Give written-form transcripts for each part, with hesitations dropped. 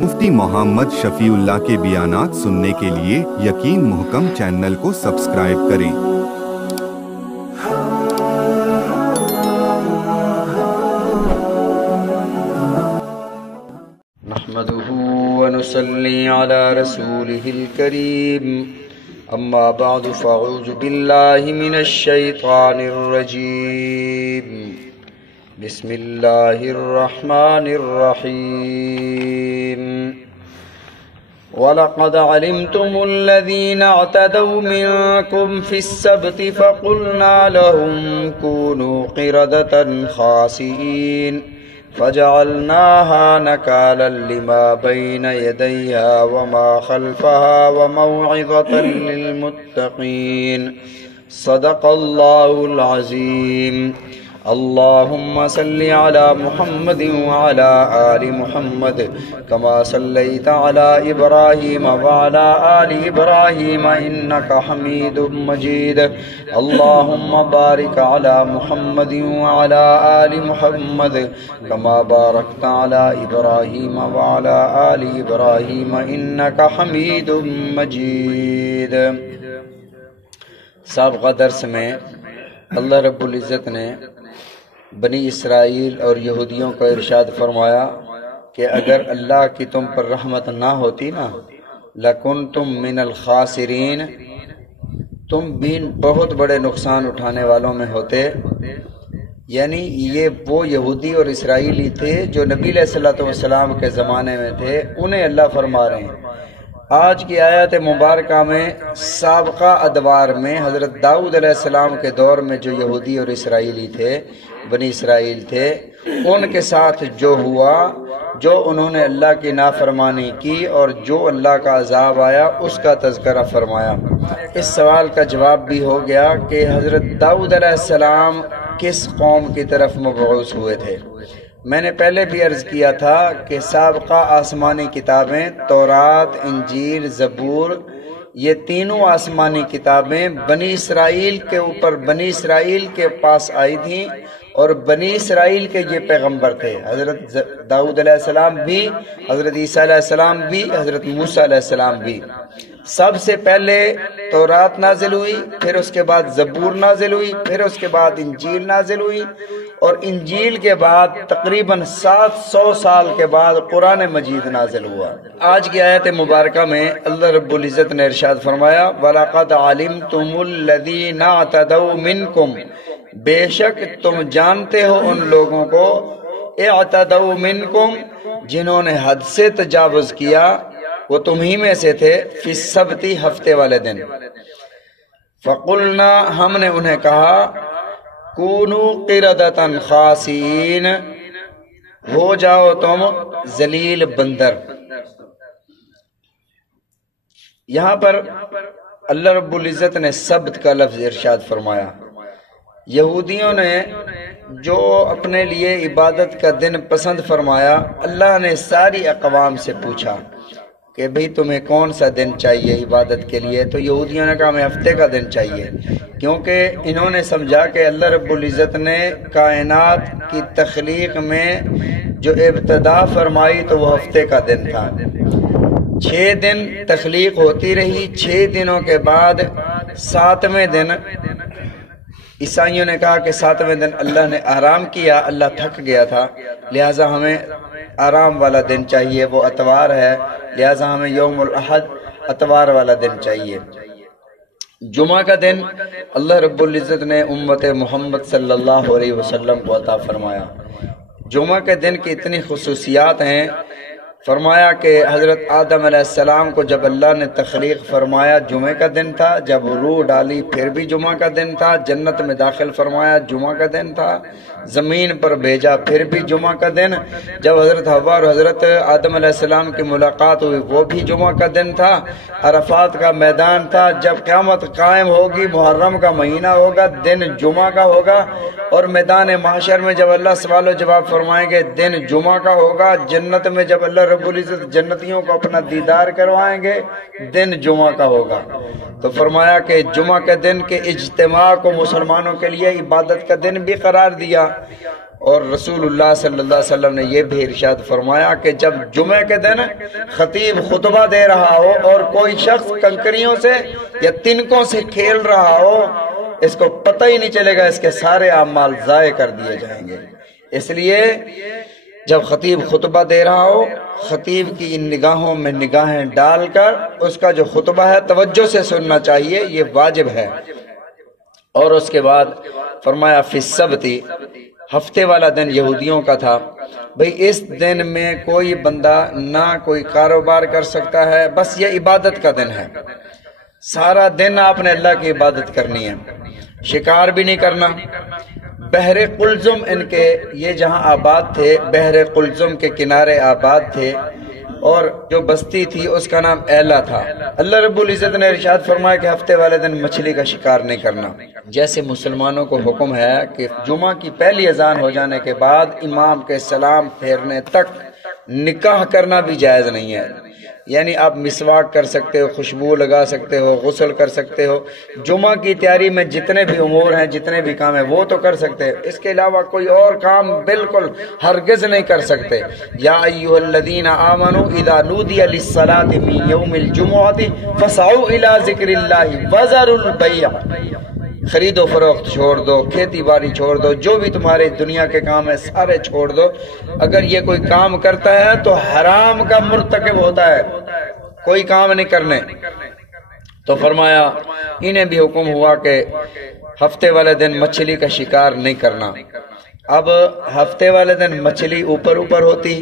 مفتی محمد شفیع اللہ کے بیانات سننے کے لیے یقین محکم چینل کو سبسکرائب کریں۔ نحمده ونصلي على رسوله الكريم اما بعد فاعوذ بالله من الشيطان الرجيم بسم الله الرحمن الرحيم وَلَقَدْ عَلِمْتُمُ الَّذِينَ اعْتَدَوْا مِنْكُمْ فِي السَّبْتِ فَقُلْنَا لَهُمْ كُونُوا قِرَدَةً خَاسِئِينَ فَجَعَلْنَاهَا نَكَالًا لِمَا بَيْنَ يَدَيْهَا وَمَا خَلْفَهَا وَمَوْعِظَةً لِلْمُتَّقِينَ صدق الله العظيم اللهم صل على محمد وعلى آل محمد كما صليت على إبراهيم وعلى آل إبراهيم إنك حميد مجيد اللهم بارك على محمد وعلى آل محمد كما باركت على إبراهيم وعلى آل إبراهيم إنك حميد مجيد۔ سابقہ درس میں اللہ رب العزت نے بنی اسرائیل اور یہودیوں کو ارشاد فرمایا کہ اگر اللہ کی تم پر رحمت نہ ہوتی نا لَكُنْتُمْ مِنَ الْخَاسِرِينَ، تم بھی بہت بڑے نقصان اٹھانے والوں میں ہوتے۔ یعنی یہ وہ یہودی اور اسرائیلی تھے جو نبی علیہ السلام کے زمانے میں تھے، انہیں اللہ فرما رہے ہیں۔ آج کی آیت مبارکہ میں سابقہ ادوار میں حضرت داؤد علیہ السلام کے دور میں جو یہودی اور اسرائیلی تھے، بنی اسرائیل تھے، ان کے ساتھ جو ہوا، جو انہوں نے اللہ کی نافرمانی کی اور جو اللہ کا عذاب آیا، اس کا تذکرہ فرمایا۔ اس سوال کا جواب بھی ہو گیا کہ حضرت داؤد علیہ السلام کس قوم کی طرف مبعوث ہوئے تھے۔ میں نے پہلے بھی عرض کیا تھا کہ سابقہ آسمانی کتابیں تورات، انجیل، زبور، یہ تینوں آسمانی کتابیں بنی اسرائیل کے اوپر، بنی اسرائیل کے پاس آئی تھیں، اور بنی اسرائیل کے یہ پیغمبر تھے، حضرت داؤد علیہ السلام بھی، حضرت عیسیٰ علیہ السلام بھی، حضرت موسیٰ علیہ السلام بھی۔ سب سے پہلے تورات نازل ہوئی، پھر اس کے بعد زبور نازل ہوئی، پھر اس کے بعد انجیل نازل ہوئی، اور انجیل کے بعد تقریباً 700 سال کے بعد قرآن مجید نازل ہوا۔ آج کی آیت مبارکہ میں اللہ رب العزت نے ارشاد فرمایا وَلَقَدْ عَلِمْتُمُ الَّذِينَ اعْتَدَوْا مِنْكُمْ، بے شک تم جانتے ہو ان لوگوں کو، اعتدوا منکم، جنہوں نے حد سے تجاوز کیا، وہ تمہیں میں سے تھے، فی السبت، ہفتے والے دن۔ فقلنا، ہم نے انہیں کہا، کونوا قردۃ خاسئین، ہو جاؤ تم ذلیل بندر۔ یہاں پر اللہ رب العزت نے سبت کا لفظ ارشاد فرمایا۔ یہودیوں نے جو اپنے لیے عبادت کا دن پسند فرمایا، اللہ نے ساری اقوام سے پوچھا کہ بھئی تمہیں کون سا دن چاہیے عبادت کے لیے، تو یہودیوں نے کہا ہمیں ہفتے کا دن چاہیے، کیونکہ انہوں نے سمجھا کہ اللہ رب العزت نے کائنات کی تخلیق میں جو ابتدا فرمائی تو وہ ہفتے کا دن تھا۔ 6 دن تخلیق ہوتی رہی، 6 دنوں کے بعد 7ویں دن عیسائیوں نے کہا کہ 7ویں دن اللہ نے آرام کیا، اللہ تھک گیا تھا، لہٰذا ہمیں آرام والا دن چاہیے، وہ اتوار ہے، لہٰذا ہمیں یوم الاحد اتوار والا دن چاہیے۔ جمعہ کا دن اللہ رب العزت نے امت محمد صلی اللہ علیہ وسلم کو عطا فرمایا۔ جمعہ کے دن کی اتنی خصوصیات ہیں، فرمایا کہ حضرت آدم علیہ السلام کو جب اللہ نے تخلیق فرمایا جمعہ کا دن تھا، جب روح ڈالی پھر بھی جمعہ کا دن تھا، جنت میں داخل فرمایا جمعہ کا دن تھا، زمین پر بھیجا پھر بھی جمعہ کا دن، جب حضرت حوا اور حضرت آدم علیہ السلام کی ملاقات ہوئی وہ بھی جمعہ کا دن تھا، عرفات کا میدان تھا، جب قیامت قائم ہوگی محرم کا مہینہ ہوگا، دن جمعہ کا ہوگا، اور میدان محشر میں جب اللہ سوال و جواب فرمائیں گے دن جمعہ کا ہوگا، جنت میں جب اللہ رب العزت جنتیوں کو اپنا دیدار کروائیں گے دن جمعہ کا ہوگا۔ تو فرمایا کہ جمعہ کے دن کے اجتماع کو مسلمانوں کے لیے عبادت کا دن بھی قرار دیا، اور رسول اللہ صلی اللہ علیہ وسلم نے یہ بھی ارشاد فرمایا کہ جب جمعے کے دن خطیب خطبہ دے رہا ہو اور کوئی شخص کنکریوں سے یا تنکوں سے کھیل رہا ہو، اس کو پتہ ہی نہیں چلے گا، اس کے سارے اعمال ضائع کر دیے جائیں گے۔ اس لیے جب خطیب خطبہ دے رہا ہو، خطیب کی ان نگاہوں میں نگاہیں ڈال کر اس کا جو خطبہ ہے توجہ سے سننا چاہیے، یہ واجب ہے۔ اور اس کے بعد فرمایا فی السبت، ہفتے والا دن یہودیوں کا تھا۔ بھئی اس دن میں کوئی بندہ نہ کوئی کاروبار کر سکتا ہے، بس یہ عبادت کا دن ہے، سارا دن آپ نے اللہ کی عبادت کرنی ہے، شکار بھی نہیں کرنا۔ بحر قلزم ان کے یہ جہاں آباد تھے، بحر قلزم کے کنارے آباد تھے، اور جو بستی تھی اس کا نام ایلا تھا۔ اللہ رب العزت نے ارشاد فرمایا کہ ہفتے والے دن مچھلی کا شکار نہیں کرنا۔ جیسے مسلمانوں کو حکم ہے کہ جمعہ کی پہلی اذان ہو جانے کے بعد امام کے سلام پھیرنے تک نکاح کرنا بھی جائز نہیں ہے، یعنی آپ مسواک کر سکتے ہو، خوشبو لگا سکتے ہو، غسل کر سکتے ہو، جمعہ کی تیاری میں جتنے بھی امور ہیں، جتنے بھی کام ہیں وہ تو کر سکتے ہو، اس کے علاوہ کوئی اور کام بالکل ہرگز نہیں کر سکتے۔ یا ایھا الذین آمنوا اذا نودی للصلاۃ من یوم الجمعۃ فاسعوا الی ذکر اللہ وذروا البیع، خرید و فروخت چھوڑ دو، کھیتی باڑی چھوڑ دو، جو بھی تمہارے دنیا کے کام ہیں سارے چھوڑ دو۔ اگر یہ کوئی کام کرتا ہے تو حرام کا مرتکب ہوتا ہے، کوئی کام نہیں کرنے۔ تو فرمایا انہیں بھی حکم ہوا کہ ہفتے والے دن مچھلی کا شکار نہیں کرنا۔ اب ہفتے والے دن مچھلی اوپر اوپر ہوتی،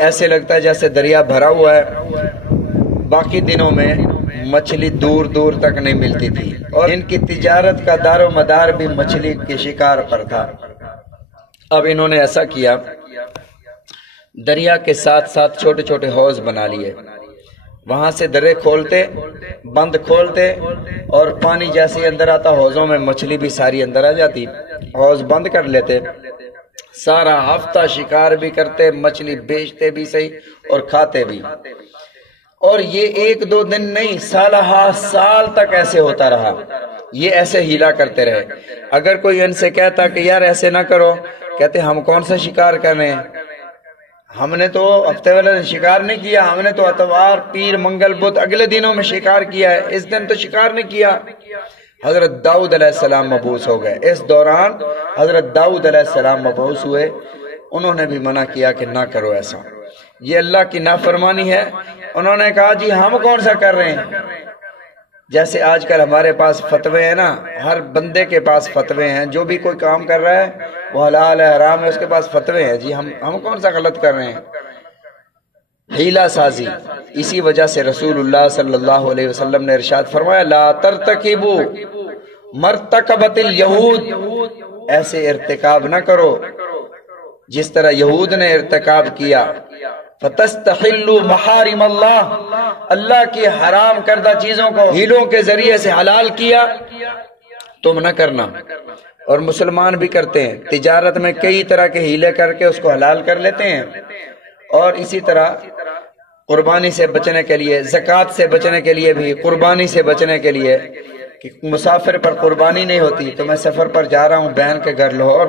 ایسے لگتا ہے جیسے دریا بھرا ہوا ہے، باقی دنوں میں مچھلی دور دور تک نہیں ملتی تھی، اور ان کی تجارت کا دار و مدار بھی مچھلی کے شکار پر تھا۔ اب انہوں نے ایسا کیا، دریا کے ساتھ ساتھ چھوٹے چھوٹے حوض بنا لیے، وہاں سے درے کھولتے، بند کھولتے، اور پانی جیسے اندر آتا حوضوں میں مچھلی بھی ساری اندر آ جاتی، حوض بند کر لیتے، سارا ہفتہ شکار بھی کرتے، مچھلی بیچتے بھی صحیح اور کھاتے بھی۔ اور یہ ایک دو دن نہیں، سالہ سال تک ایسے ہوتا رہا، یہ ایسے ہیلا کرتے رہے۔ اگر کوئی ان سے کہتا کہ یار ایسے نہ کرو، کہتے ہم کون سا شکار کر رہے ہیں، ہم نے تو ہفتے والے دن شکار نہیں کیا، ہم نے تو اتوار پیر منگل بدھ اگلے دنوں میں شکار کیا ہے، اس دن تو شکار نہیں کیا۔ حضرت داؤد علیہ السلام مبعوث ہو گئے، اس دوران حضرت داؤد علیہ السلام مبعوث ہوئے، انہوں نے بھی منع کیا کہ نہ کرو ایسا، یہ اللہ کی نافرمانی ہے۔ انہوں نے کہا جی ہم کون سا کر رہے ہیں، جیسے آج کل ہمارے پاس فتوے ہیں نا، ہر بندے کے پاس فتوے ہیں، جو بھی کوئی کام کر رہا ہے وہ حلال ہے حرام ہے، اس کے پاس فتوے ہیں، جی ہم کون سا غلط کر رہے ہیں، ہیلا سازی۔ اسی وجہ سے رسول اللہ صلی اللہ علیہ وسلم نے ارشاد فرمایا لا ترتکبوا مرتکبت الیہود، ایسے ارتکاب نہ کرو جس طرح یہود نے ارتکاب کیا، فتستحلوا محارم اللہ، اللہ کی حرام کردہ چیزوں کو ہیلوں کے ذریعے سے حلال کیا، تم نہ کرنا۔ اور مسلمان بھی کرتے ہیں، تجارت میں کئی طرح کے ہیلے کر کے اس کو حلال کر لیتے ہیں، اور اسی طرح قربانی سے بچنے کے لیے، زکوٰۃ سے بچنے کے لیے بھی، قربانی سے بچنے کے لیے کہ مسافر پر قربانی نہیں ہوتی، تو میں سفر پر جا رہا ہوں بہن کے گھر لاہور،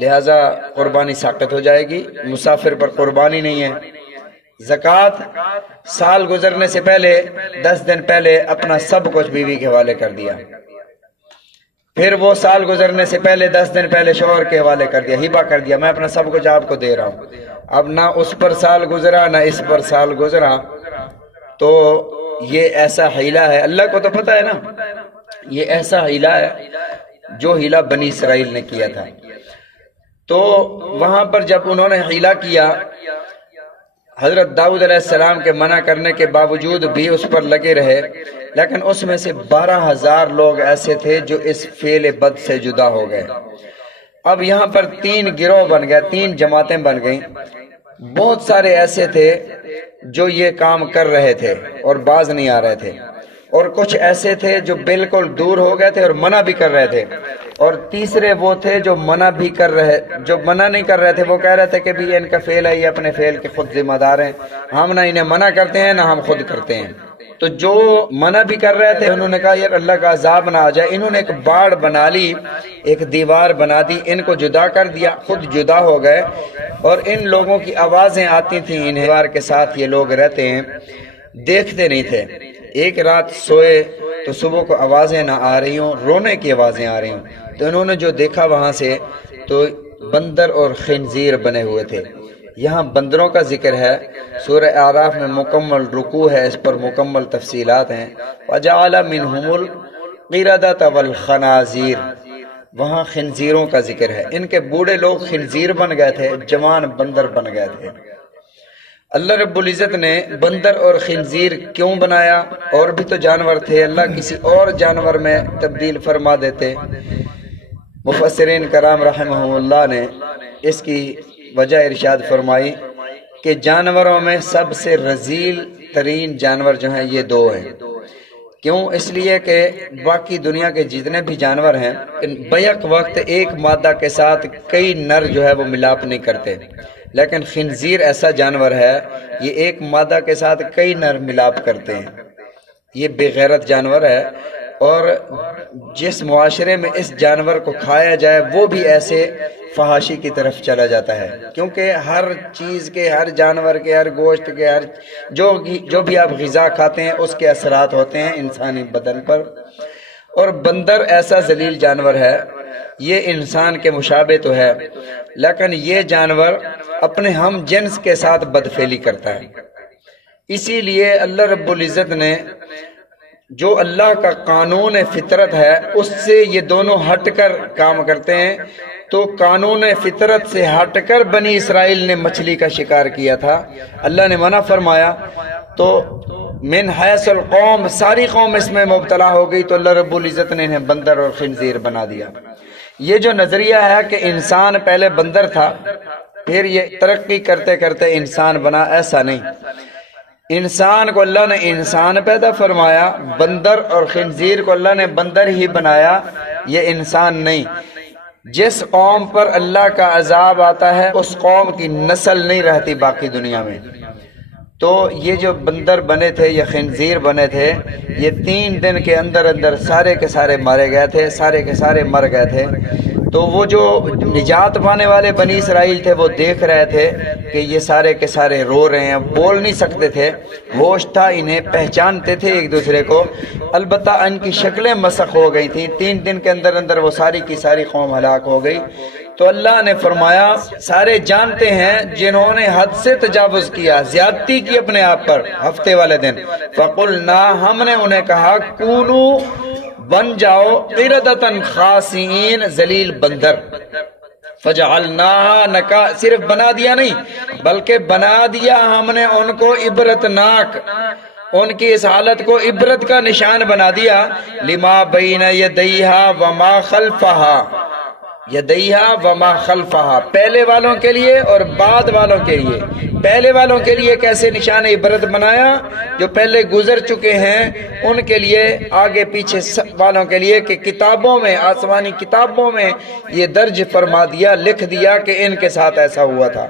لہٰذا قربانی ساقط ہو جائے گی، مسافر پر قربانی نہیں ہے۔ زکوٰۃ سال گزرنے سے پہلے 10 دن پہلے اپنا سب کچھ بیوی کے حوالے کر دیا، پھر وہ سال گزرنے سے پہلے 10 دن پہلے شوہر کے حوالے کر دیا، ہبہ کر دیا، میں اپنا سب کچھ آپ کو دے رہا ہوں۔ اب نہ اس پر سال گزرا نہ اس پر سال گزرا، تو یہ ایسا حیلہ ہے، اللہ کو تو پتہ ہے نا، یہ ایسا حیلہ ہے جو حیلہ بنی اسرائیل نے کیا تھا۔ تو وہاں پر جب انہوں نے حیلہ کیا، حضرت داؤد علیہ السلام کے منع کرنے کے باوجود بھی اس پر لگے رہے، لیکن اس میں سے 12,000 لوگ ایسے تھے جو اس فعل بد سے جدا ہو گئے۔ اب یہاں پر 3 گروہ بن گئے، 3 جماعتیں بن گئیں، بہت سارے ایسے تھے جو یہ کام کر رہے تھے اور باز نہیں آ رہے تھے، اور کچھ ایسے تھے جو بالکل دور ہو گئے تھے اور منع بھی کر رہے تھے، اور تیسرے وہ تھے جو منع نہیں کر رہے تھے، وہ کہہ رہے تھے کہ بھی ان کا فعل ہے، یہ اپنے فعل کے خود ذمہ دار ہیں، ہم نہ انہیں منع کرتے ہیں نہ ہم خود کرتے ہیں۔ تو جو منع بھی کر رہے تھے انہوں نے کہا یار اللہ کا عذاب نہ آ جائے، انہوں نے ایک باڑ بنا لی، ایک دیوار بنا دی، ان کو جدا کر دیا، خود جدا ہو گئے، اور ان لوگوں کی آوازیں آتی تھیں، ان دیوار کے ساتھ یہ لوگ رہتے ہیں، دیکھتے نہیں تھے۔ ایک رات سوئے تو صبح کو آوازیں نہ آ رہی ہوں، رونے کی آوازیں آ رہی ہوں، تو انہوں نے جو دیکھا وہاں سے تو بندر اور خنزیر بنے ہوئے تھے۔ یہاں بندروں کا ذکر ہے، سورہ اعراف میں مکمل رکوع ہے، اس پر مکمل تفصیلات ہیں۔ وَجَعَلَ مِنْهُمُ الْقِرَدَةَ وَالْخَنَازِيرَ، وہاں خنزیروں کا ذکر ہے، ان کے بوڑھے لوگ خنزیر بن گئے تھے، جوان بندر بن گئے تھے۔ اللہ رب العزت نے بندر اور خنزیر کیوں بنایا؟ اور بھی تو جانور تھے، اللہ کسی اور جانور میں تبدیل فرما دیتے۔ مفسرین کرام رحمہ اللہ نے اس کی وجہ ارشاد فرمائی کہ جانوروں میں سب سے رذیل ترین جانور جو ہیں یہ دو ہیں۔ کیوں؟ اس لیے کہ باقی دنیا کے جتنے بھی جانور ہیں بیک وقت ایک مادہ کے ساتھ کئی نر جو ہے وہ ملاپ نہیں کرتے، لیکن خنزیر ایسا جانور ہے یہ ایک مادہ کے ساتھ کئی نر ملاپ کرتے ہیں، یہ بے غیرت جانور ہے، اور جس معاشرے میں اس جانور کو کھایا جائے وہ بھی ایسے فحاشی کی طرف چلا جاتا ہے، کیونکہ ہر چیز کے، ہر جانور کے، ہر گوشت کے، ہر جو بھی آپ غذا کھاتے ہیں اس کے اثرات ہوتے ہیں انسانی بدن پر۔ اور بندر ایسا ذلیل جانور ہے، یہ انسان کے مشابہ تو ہے، لیکن یہ جانور اپنے ہم جنس کے ساتھ بدفعلی کرتا ہے۔ اسی لیے اللہ رب العزت نے جو اللہ کا قانون فطرت ہے اس سے یہ دونوں ہٹ کر کام کرتے ہیں، تو قانون فطرت سے ہٹ کر بنی اسرائیل نے مچھلی کا شکار کیا تھا، اللہ نے منع فرمایا، تو من حیث القوم ساری قوم اس میں مبتلا ہو گئی، تو اللہ رب العزت نے انہیں بندر اور خنزیر بنا دیا۔ یہ جو نظریہ ہے کہ انسان پہلے بندر تھا پھر یہ ترقی کرتے کرتے انسان بنا، ایسا نہیں۔ انسان کو اللہ نے انسان پیدا فرمایا، بندر اور خنزیر کو اللہ نے بندر ہی بنایا، یہ انسان نہیں۔ جس قوم پر اللہ کا عذاب آتا ہے اس قوم کی نسل نہیں رہتی باقی دنیا میں۔ تو یہ جو بندر بنے تھے، یہ خنزیر بنے تھے، یہ 3 دن کے اندر اندر سارے کے سارے مارے گئے تھے، سارے کے سارے مر گئے تھے۔ تو وہ جو نجات پانے والے بنی اسرائیل تھے وہ دیکھ رہے تھے کہ یہ سارے کے سارے رو رہے ہیں، بول نہیں سکتے تھے، ہوش تھا انہیں، پہچانتے تھے ایک دوسرے کو، البتہ ان کی شکلیں مسخ ہو گئی تھیں۔ 3 دن کے اندر اندر وہ ساری کی ساری قوم ہلاک ہو گئی۔ تو اللہ نے فرمایا سارے جانتے ہیں جنہوں نے حد سے تجاوز کیا، زیادتی کی اپنے آپ پر ہفتے والے دن، فَقُلْنَا ہم نے انہیں کہا کونو بن جاؤ قردۃ خاسئین ذلیل بندر، فجعلناها نکا صرف بنا دیا نہیں بلکہ بنا دیا ہم نے ان کو عبرتناک، ان کی اس حالت کو عبرت کا نشان بنا دیا، لما بین یدیہا وما خلفہا، یدیہا وما خلفہا، پہلے والوں کے لیے اور بعد والوں کے لیے۔ پہلے والوں کے لیے کیسے نشان عبرت بنایا؟ جو پہلے گزر چکے ہیں ان کے لیے، آگے پیچھے والوں کے لیے، کہ کتابوں میں، آسمانی کتابوں میں یہ درج فرما دیا، لکھ دیا کہ ان کے ساتھ ایسا ہوا تھا۔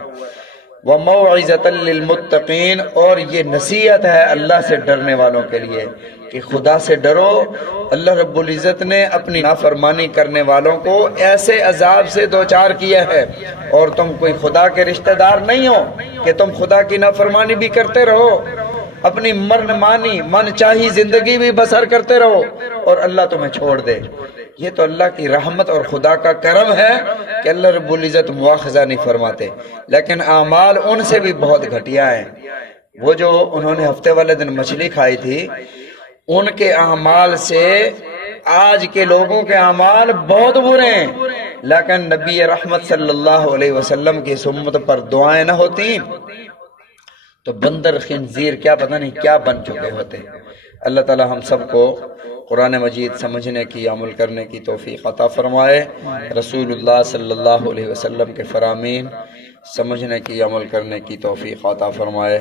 وَمَوْعِظَةً لِّلْمُتَّقِينَ، اور یہ نصیحت ہے اللہ سے ڈرنے والوں کے لیے کہ خدا سے ڈرو۔ اللہ رب العزت نے اپنی نافرمانی کرنے والوں کو ایسے عذاب سے دوچار کیا ہے، اور تم کوئی خدا کے رشتہ دار نہیں ہو کہ تم خدا کی نافرمانی بھی کرتے رہو، اپنی من چاہی زندگی بھی بسر کرتے رہو اور اللہ تمہیں چھوڑ دے۔ یہ تو اللہ کی رحمت اور خدا کا کرم ہے کہ اللہ رب العزت مواخذہ نہیں فرماتے، لیکن اعمال ان سے بھی بہت گھٹیا ہیں۔ وہ جو انہوں نے ہفتے والے دن مچھلی کھائی تھی، ان کے اعمال سے آج کے لوگوں کے اعمال بہت برے ہیں، لیکن نبی رحمت صلی اللہ علیہ وسلم کی سمت پر دعائیں نہ ہوتی تو بندر خنزیر کیا پتہ نہیں کیا بن چکے ہوتے۔ اللہ تعالی ہم سب کو قرآن مجید سمجھنے کی، عمل کرنے کی توفیق عطا فرمائے، رسول اللہ صلی اللہ علیہ وسلم کے فرامین سمجھنے کی، عمل کرنے کی توفیق عطا فرمائے۔